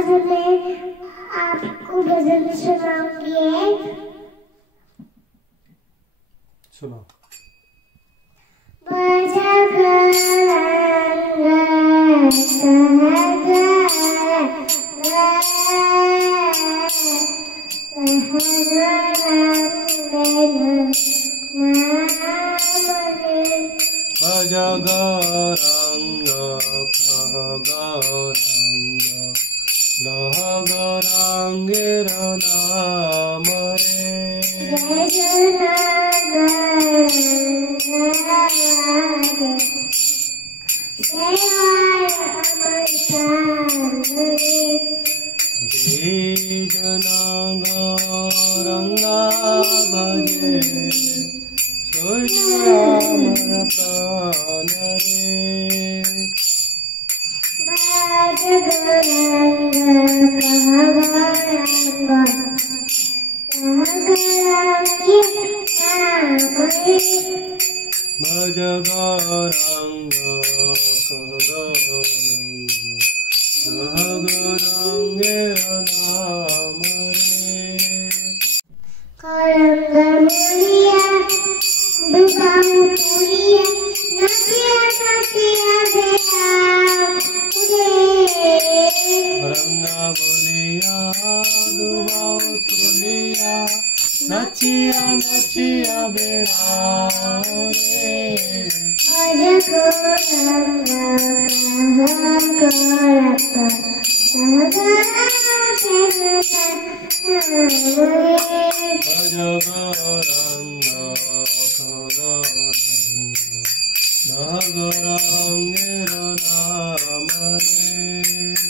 आज मैं आपको भजन सुनाऊंगी एक। सुनाओ। गौरांग गौरांग नह गौरांगेर नाम रे। जय जना गौरंगा भजे सोयामर प्राण रे। भज गौरांग गौरांगेर नाम रे। रंगा बोलिया दुबाओ तुलिया नचिया नचिया बेड़ाओ रे। भज गौरांग गौरांग नह गौरांगेर नाम रे।